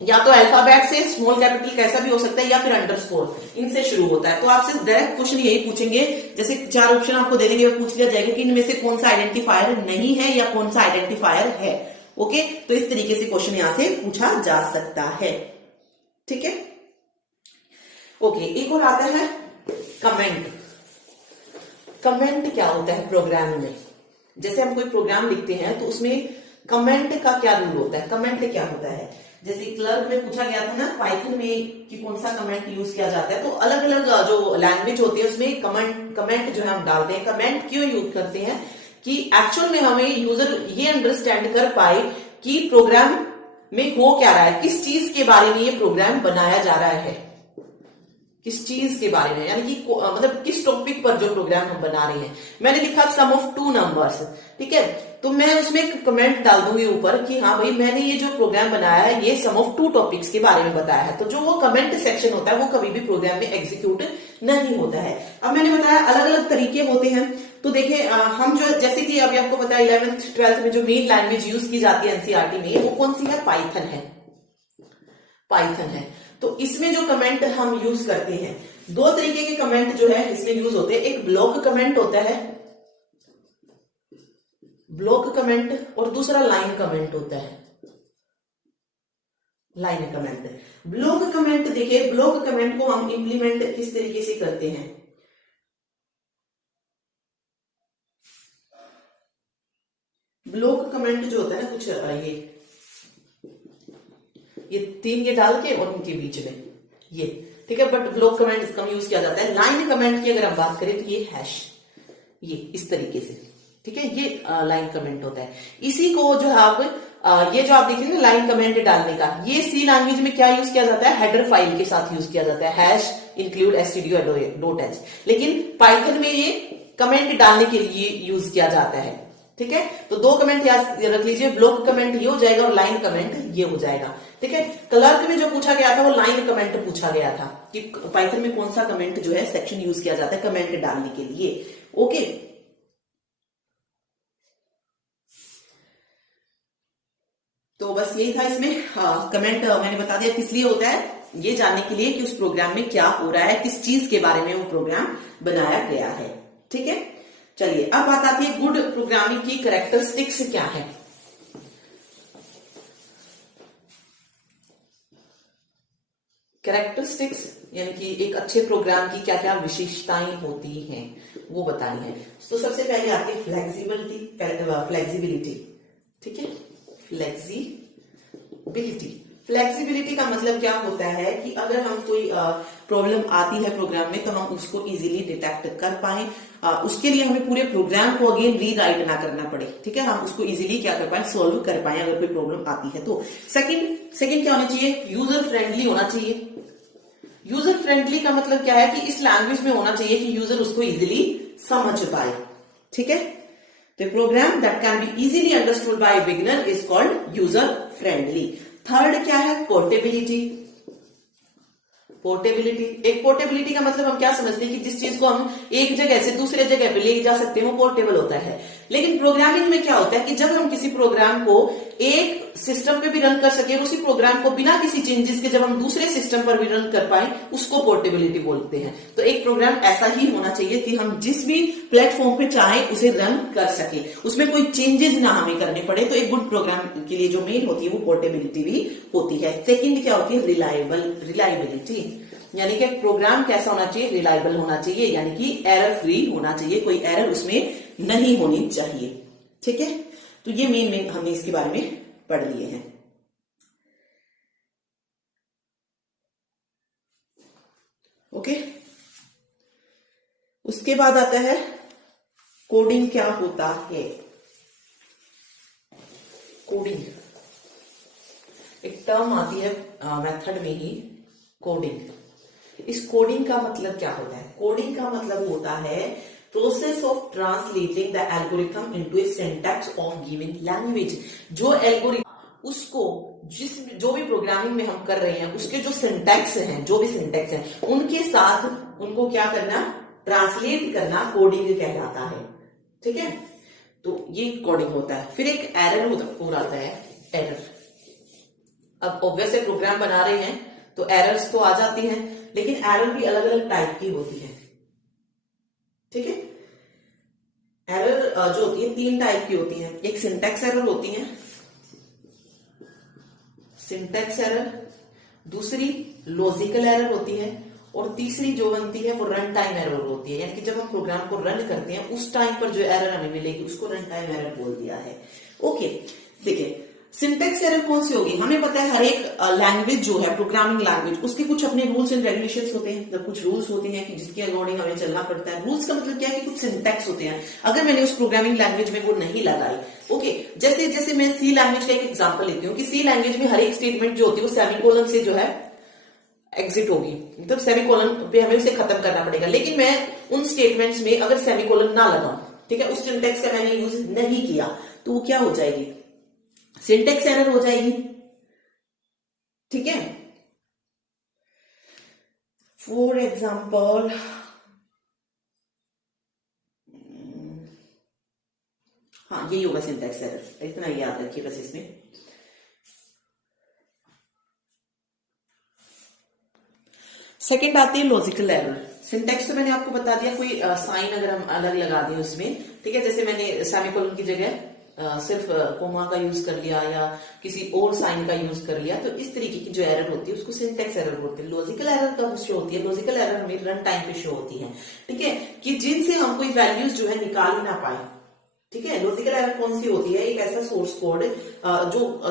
या तो अल्फाबेट से, स्मॉल कैपिटल कैसा भी हो सकता है, या फिर अंडरस्कोर, इनसे शुरू होता है। तो आपसे डायरेक्ट क्वेश्चन यही पूछेंगे, जैसे 4 ऑप्शन आपको दे देंगे, पूछ लिया जाएगा कि इनमें से कौन सा आइडेंटिफायर नहीं है या कौन सा आइडेंटिफायर है। ओके, तो इस तरीके से क्वेश्चन यहां से पूछा जा सकता है। ठीक है, ओके, एक और आता है कमेंट। कमेंट क्या होता है प्रोग्राम में, जैसे हम कोई प्रोग्राम लिखते हैं तो उसमें कमेंट का क्या रूल होता है, कमेंट क्या होता है। जैसे क्लर्क में पूछा गया था ना पाइथन में कि कौन सा कमेंट यूज किया जाता है, तो अलग अलग जो लैंग्वेज होती है उसमें कमेंट जो है हम डालते हैं। कमेंट क्यों यूज करते हैं कि एक्चुअल में हमें यूजर ये अंडरस्टैंड कर पाए कि प्रोग्राम में हो क्या रहा है, किस चीज के बारे में ये प्रोग्राम बनाया जा रहा है, किस चीज के बारे में, यानी कि मतलब किस टॉपिक पर जो प्रोग्राम हम बना रहे हैं। मैंने लिखा सम ऑफ 2 नंबर्स, ठीक है, तो मैं उसमें एक कमेंट डाल दूंगी ऊपर कि हाँ भाई मैंने ये जो प्रोग्राम बनाया है ये सम ऑफ 2 टॉपिक्स के बारे में बताया है। तो जो वो कमेंट सेक्शन होता है वो कभी भी प्रोग्राम में एग्जीक्यूट नहीं होता है। अब मैंने बताया अलग अलग तरीके होते हैं। तो देखिए हम जो जैसे कि अभी आपको पता है 11th 12th में जो मेन लैंग्वेज यूज की जाती है एनसीईआरटी में, वो कौन सी है, पाइथन है, पाइथन है। तो इसमें जो कमेंट हम यूज करते हैं, 2 तरीके के कमेंट जो है इसमें यूज होते हैं। एक ब्लॉक कमेंट होता है, ब्लॉक कमेंट, और दूसरा लाइन कमेंट होता है। Line comment. ब्लॉक कमेंट, देखिए ब्लॉक कमेंट को हम इंप्लीमेंट किस तरीके से करते हैं। ब्लॉक कमेंट जो होता है ना, कुछ ये तीन ये डाल के और उनके बीच में ये, ठीक है, but block comment come use किया जाता है। लाइन कमेंट की अगर आप बात करें तो ये हैश, ये इस तरीके से, ठीक है, ये लाइन कमेंट होता है। इसी को जो है आप ये जो आप देख रहे हैं लाइन कमेंट डालने का, ये सी लैंग्वेज में क्या यूज किया जाता है, हेडर फाइल के साथ यूज किया जाता है, हैश इंक्लूड stdio.h। लेकिन पाइथन में ये कमेंट डालने के लिए यूज किया जाता है, ठीक है। तो दो कमेंट याद रख लीजिए, ब्लॉक कमेंट ये हो जाएगा और लाइन कमेंट ये हो जाएगा, ठीक है। क्लर्क में जो पूछा गया था वो लाइन कमेंट पूछा गया था कि पाइथन में कौन सा कमेंट जो है सेक्शन यूज किया जाता है कमेंट डालने के लिए। ओके, तो बस यही था इसमें। कमेंट मैंने बता दिया किस लिए होता है, ये जानने के लिए कि उस प्रोग्राम में क्या हो रहा है, किस चीज के बारे में वो प्रोग्राम बनाया गया है, ठीक है। चलिए अब बात आती है गुड प्रोग्रामिंग की कैरेक्टरिस्टिक्स क्या है। कैरेक्टरिस्टिक्स यानी कि एक अच्छे प्रोग्राम की क्या क्या विशेषताएं होती हैं वो बतानी है। तो सबसे पहले आती है फ्लेक्सिबिलिटी, ठीक है। फ्लेक्सिबिलिटी का मतलब क्या होता है कि अगर हम कोई प्रॉब्लम आती है प्रोग्राम में तो हम उसको इजीली डिटेक्ट कर पाए, उसके लिए हमें पूरे प्रोग्राम को अगेन रीराइट ना करना पड़े, ठीक है, हम उसको इजीली क्या कर पाए, सॉल्व कर पाए अगर कोई प्रॉब्लम आती है तो। सेकंड क्या होना चाहिए, यूजर फ्रेंडली होना चाहिए। यूजर फ्रेंडली का मतलब क्या है कि इस लैंग्वेज में होना चाहिए कि यूजर उसको इजीली समझ पाए, ठीक है। The program that can be easily understood by a beginner is called user friendly. Third क्या है, पोर्टेबिलिटी। एक पोर्टेबिलिटी का मतलब हम क्या समझते हैं कि जिस चीज को हम एक जगह से दूसरे जगह पे ले जा सकते हैं वो पोर्टेबल होता है। लेकिन प्रोग्रामिंग में क्या होता है कि जब हम किसी प्रोग्राम को एक सिस्टम पे भी रन कर सके, उसी प्रोग्राम को बिना किसी चेंजेस के जब हम दूसरे सिस्टम पर भी रन कर पाए, उसको पोर्टेबिलिटी बोलते हैं। तो एक प्रोग्राम ऐसा ही होना चाहिए कि हम जिस भी प्लेटफॉर्म पे चाहें उसे रन कर सके, उसमें कोई चेंजेस ना हमें करने पड़े। तो एक गुड प्रोग्राम के लिए जो मेन होती है वो पोर्टेबिलिटी भी होती है। सेकंड क्या होती है, रिलायबिलिटी, यानी कि प्रोग्राम कैसा होना चाहिए, रिलायबल होना चाहिए, यानी कि एरर फ्री होना चाहिए, कोई एरर उसमें नहीं होनी चाहिए, ठीक है। तो ये मेन हमने इसके बारे में पढ़ लिए हैं। ओके, उसके बाद आता है कोडिंग क्या होता है। कोडिंग एक टर्म आती है मेथड में ही, कोडिंग। इस कोडिंग का मतलब क्या होता है, कोडिंग का मतलब होता है process of translating the algorithm into A syntax of given language. जो एल्गोरिथम उसको जो भी प्रोग्रामिंग में हम कर रहे हैं उसके जो सिंटैक्स हैं, उनके साथ उनको क्या करना, ट्रांसलेट करना कोडिंग कहलाता है, ठीक है। तो ये कोडिंग होता है। फिर एक एरर आता है, एरर। अब ऑब्वियस है प्रोग्राम बना रहे हैं तो एरर्स तो आ जाती हैं, लेकिन एरर भी अलग अलग टाइप की होती है, ठीक है। एरर जो होती है तीन टाइप की होती है। एक सिंटैक्स एरर होती है, सिंटैक्स एरर, दूसरी लॉजिकल एरर होती है, और तीसरी जो बनती है वो रन टाइम एरर होती है। यानी कि जब हम प्रोग्राम को रन करते हैं उस टाइम पर जो एरर हमें मिलेगी उसको रन टाइम एरर बोल दिया है। ओके, देखिए सिंटैक्स एरर कौन सी होगी, हमें पता है हर एक लैंग्वेज जो है प्रोग्रामिंग लैंग्वेज उसके कुछ अपने रूल्स एंड रेगुलेशंस होते हैं। जब कुछ रूल्स होते हैं कि जिसके अकॉर्डिंग हमें चलना पड़ता है। रूल्स का मतलब क्या है कि कुछ सिंटैक्स होते हैं, अगर मैंने उस प्रोग्रामिंग लैंग्वेज में वो नहीं लगाई। ओके, जैसे मैं सी लैंग्वेज का एक एग्जांपल लेती हूँ कि सी लैंग्वेज में हर एक स्टेटमेंट जो होती है वो सेमीकोलन से जो है एग्जिट होगी, मतलब सेमीकोलन पे हमें उसे खत्म करना पड़ेगा। लेकिन मैं उन स्टेटमेंट्स में अगर सेमीकोलन ना लगाऊं, ठीक है, उस सिंटैक्स का मैंने यूज नहीं किया, तो वो क्या हो जाएगी, सिंटैक्स एरर हो जाएगी, ठीक है। फॉर एग्जाम्पल हाँ यही होगा सिंटैक्स एरर, इतना याद रखिए बस इसमें। सेकंड आती है लॉजिकल एरर। सिंटैक्स तो मैंने आपको बता दिया, कोई साइन अगर हम अलग लगा दें उसमें, ठीक है, जैसे मैंने सेमीकोलन की जगह सिर्फ कोमा का यूज कर लिया या किसी और साइन का यूज कर लिया, तो इस तरीके की जो एरर होती है उसको सिंटेक्स एरर बोलते हैं। लॉजिकल एरर कब शो होती है? लॉजिकल एरर हमें रन टाइम पे शो होती है, ठीक है, कि जिनसे हम कोई वैल्यूज जो है निकाल ही ना पाए, ठीक है। लॉजिकल एरर कौन सी होती है? एक ऐसा सोर्स कोड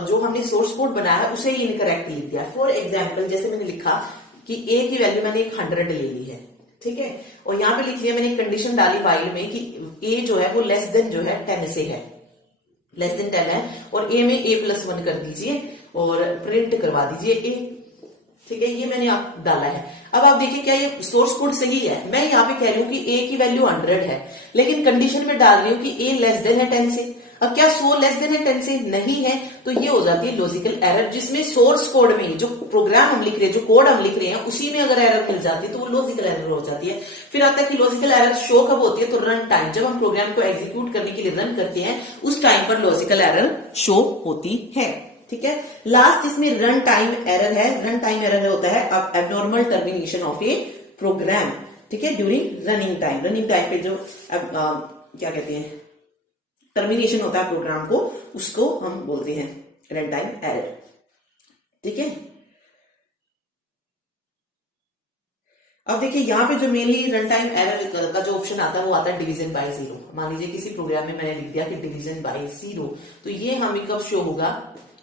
जो हमने सोर्स कोड बनाया है उसे इनकरेक्ट लिख दिया। फॉर एग्जाम्पल, जैसे मैंने लिखा कि ए की वैल्यू मैंने 100 ले ली है, ठीक है, और यहाँ पे लिख लिया मैंने कंडीशन डाली वाइल में कि ए जो है वो लेस देन जो है 10 से है, लेस देन 10 है, और ए में a+1 कर दीजिए और प्रिंट करवा दीजिए ए, ठीक है, ये मैंने आप डाला है। अब आप देखिए क्या ये सोर्स कोड सही है? मैं यहाँ पे कह रही हूँ कि a की वैल्यू 100 है, लेकिन कंडीशन में डाल रही हूँ कि a लेस देन है 10 से। अब क्या 100 लेस देन है 10 से? नहीं है, तो ये हो जाती है लॉजिकल एरर, जिसमें सोर्स कोड में जो प्रोग्राम हम लिख रहे हैं, जो कोड हम लिख रहे हैं, उसी में अगर एरर मिल जाती है तो वो लॉजिकल एरर हो जाती है। फिर आता है कि लॉजिकल एरर शो कब होती है? तो रन टाइम, जब हम प्रोग्राम को एग्जीक्यूट करने के लिए रन करते हैं उस टाइम पर लॉजिकल एरर शो होती है, ठीक है। लास्ट इसमें रन टाइम एरर है। रन टाइम एरर होता है abnormal termination of a program, ठीक है, during running time. Running time पे जो क्या कहते हैं टर्मिनेशन होता है प्रोग्राम को, उसको हम बोलते हैं रन टाइम एरर, ठीक है। अब देखिए यहाँ पे जो मेनली रन टाइम एरर का जो ऑप्शन आता है वो आता है डिवीजन बाय 0। मान लीजिए किसी प्रोग्राम में मैंने लिख दिया कि डिवीजन बाय 0, तो ये हमें कब शो होगा?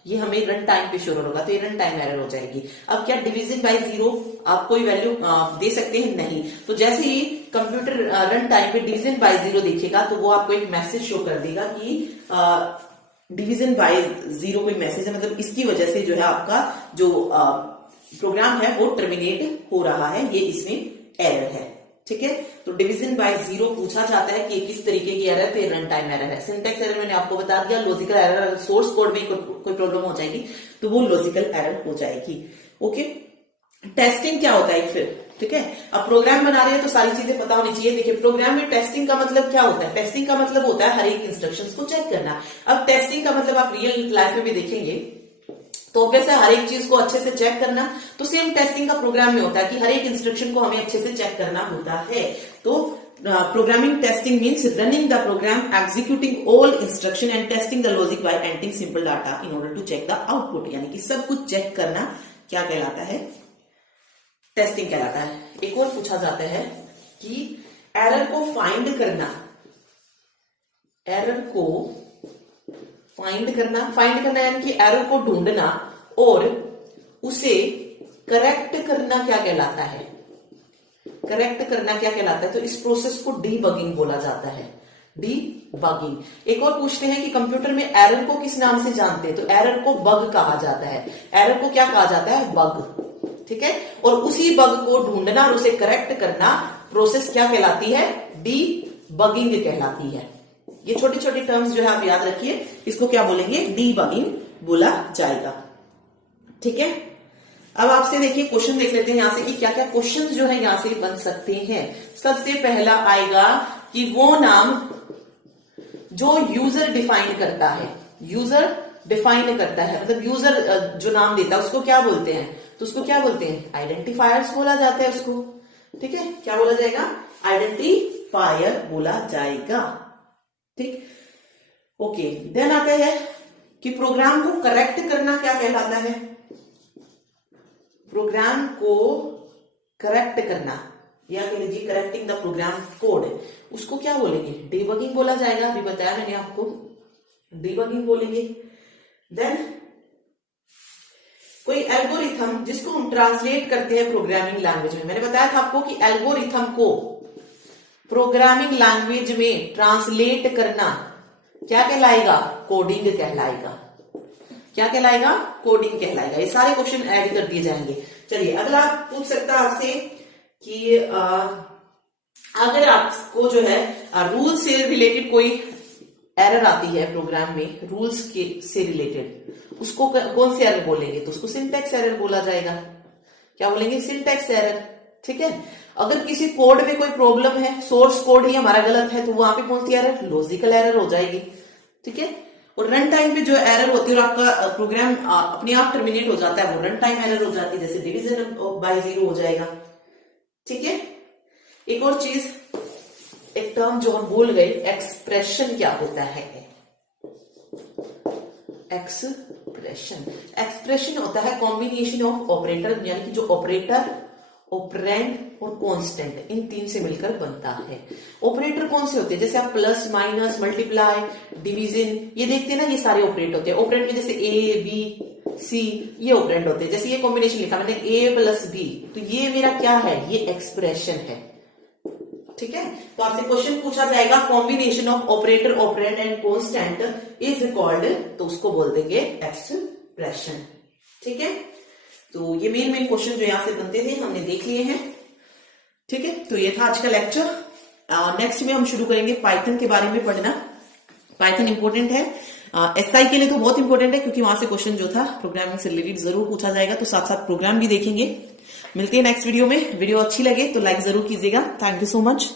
ये हमें रन टाइम पे शो होगा, तो ये रन टाइम एरर हो जाएगी। अब क्या डिवीजन बाय 0 आप कोई वैल्यू दे सकते हैं? नहीं। तो जैसे ही कंप्यूटर रन टाइम पे डिवीजन बाय 0 देखेगा तो वो आपको एक मैसेज शो कर देगा कि डिवीजन बाय 0 कोई मैसेज है, मतलब इसकी वजह से जो है आपका जो प्रोग्राम है वो टर्मिनेट हो रहा है, ये इसमें एरर है, ठीक है। तो डिवीजन बाय 0 पूछा जाता है कि किस तरीके की एरर है? रन टाइम एरर है। सिंटेक्स एरर मैंने आपको बता दिया। लॉजिकल एरर, सोर्स कोड में कोई प्रॉब्लम हो जाएगी तो वो लॉजिकल एरर हो जाएगी, ओके। टेस्टिंग क्या होता है फिर, ठीक है। अब प्रोग्राम बना रहे हैं तो सारी चीजें पता होनी चाहिए। देखिए प्रोग्राम में टेस्टिंग का मतलब क्या होता है? टेस्टिंग का मतलब होता है हर एक इंस्ट्रक्शंस को चेक करना। अब टेस्टिंग का मतलब आप रियल लाइफ में भी देखेंगे तो वैसे हर एक चीज को अच्छे से चेक करना, तो सेम टेस्टिंग का प्रोग्राम में होता है कि हर एक इंस्ट्रक्शन को हमें अच्छे से चेक करना होता है। तो programming testing means running the program, executing all instruction and testing the logic by entering simple data in order to check the output. यानी कि सब कुछ चेक करना क्या कहलाता है? टेस्टिंग कहलाता है। एक और पूछा जाता है कि एरर को फाइंड करना, एरर को फाइंड करना यानी कि एरर को ढूंढना और उसे करेक्ट करना क्या कहलाता है? करेक्ट करना क्या कहलाता है? तो इस प्रोसेस को डीबगिंग बोला जाता है, डीबगिंग। एक और पूछते हैं कि कंप्यूटर में एरर को किस नाम से जानते हैं? तो एरर को बग कहा जाता है। एरर को क्या कहा जाता है? बग, ठीक है। और उसी बग को ढूंढना और उसे करेक्ट करना प्रोसेस क्या कहलाती है? डीबगिंग कहलाती है। ये छोटी छोटी टर्म्स जो है आप याद रखिए, इसको क्या बोलेंगे? डीबगिंग बोला जाएगा, ठीक है। अब आपसे देखिए क्वेश्चन देख लेते हैं यहां से कि क्या क्या क्वेश्चन जो है यहां से बन सकते हैं। सबसे पहला आएगा कि वो नाम जो यूजर डिफाइन करता है, यूजर डिफाइन करता है, मतलब यूजर जो नाम देता है उसको क्या बोलते हैं? तो उसको क्या बोलते हैं? आइडेंटिफायर्स बोला जाता है उसको, ठीक है। क्या बोला जाएगा? आइडेंटिफायर बोला जाएगा, ठीक, ओके। देन आता है कि प्रोग्राम को करेक्ट करना क्या कहलाता है? प्रोग्राम को करेक्ट करना या कह लीजिए करेक्टिंग द प्रोग्राम कोड, उसको क्या बोलेंगे? डीबगिंग बोला जाएगा। अभी बताया मैंने आपको, डीबगिंग बोलेंगे। देन कोई एल्गोरिथम जिसको हम ट्रांसलेट करते हैं प्रोग्रामिंग लैंग्वेज में, मैंने बताया था आपको कि एल्गोरिथम को प्रोग्रामिंग लैंग्वेज में ट्रांसलेट करना क्या कहलाएगा? कोडिंग कहलाएगा। क्या कहलाएगा? कोडिंग कहलाएगा। ये सारे क्वेश्चन ऐड कर दिए जाएंगे। चलिए अगला पूछ सकता है आपसे कि अगर आपको जो है रूल से रिलेटेड कोई एरर आती है प्रोग्राम में, रूल्स के से रिलेटेड, उसको कौन सी एरर बोलेंगे? तो उसको सिंटैक्स एरर बोला जाएगा। क्या बोलेंगे? सिंटैक्स एरर, ठीक है। अगर किसी कोड में कोई प्रॉब्लम है, सोर्स कोड ही हमारा गलत है, तो वहां पे कौन सी एरर? लॉजिकल एरर हो जाएगी, ठीक है। और रन टाइम पे जो एरर होती है और आपका प्रोग्राम अपने आप टर्मिनेट हो जाता है, वो रन टाइम एरर हो जाती है, जैसे डिवीजन बाय 0 हो जाएगा, ठीक है। एक और चीज, एक टर्म जो हम भूल गए, एक्सप्रेशन क्या होता है? एक्सप्रेशन होता है कॉम्बिनेशन ऑफ ऑपरेटर, यानी कि जो ऑपरेटर, ऑपरेंड और कांस्टेंट, इन तीन से मिलकर बनता है। ऑपरेटर कौन से होते हैं? जैसे आप प्लस, माइनस, मल्टीप्लाई, डिवीजन, ये देखते हैं ना, ये सारे ऑपरेट होते हैं। ऑपरेंड में जैसे ए, बी, सी, ये ऑपरेंड होते हैं। जैसे ये कॉम्बिनेशन लिखा मैंने ए प्लस बी, तो ये मेरा क्या है? ये एक्सप्रेशन है। ठीक है, तो आपसे क्वेश्चन पूछा जाएगा combination of operator, operand and constant is called, तो उसको बोल देंगे एक्सप्रेशन। ठीक है, तो ये मेन क्वेश्चन जो यहां से बनते थे हमने देख लिए हैं। ठीक है, तो ये था आज का लेक्चर। नेक्स्ट में हम शुरू करेंगे पाइथन के बारे में पढ़ना। पाइथन इंपॉर्टेंट है, एसआई के लिए तो बहुत इंपॉर्टेंट है, क्योंकि वहां से क्वेश्चन जो था प्रोग्रामिंग से रिलेटेड जरूर पूछा जाएगा, तो साथ साथ प्रोग्राम भी देखेंगे। मिलते हैं नेक्स्ट वीडियो में। वीडियो अच्छी लगे तो लाइक जरूर कीजिएगा। Thank you so much.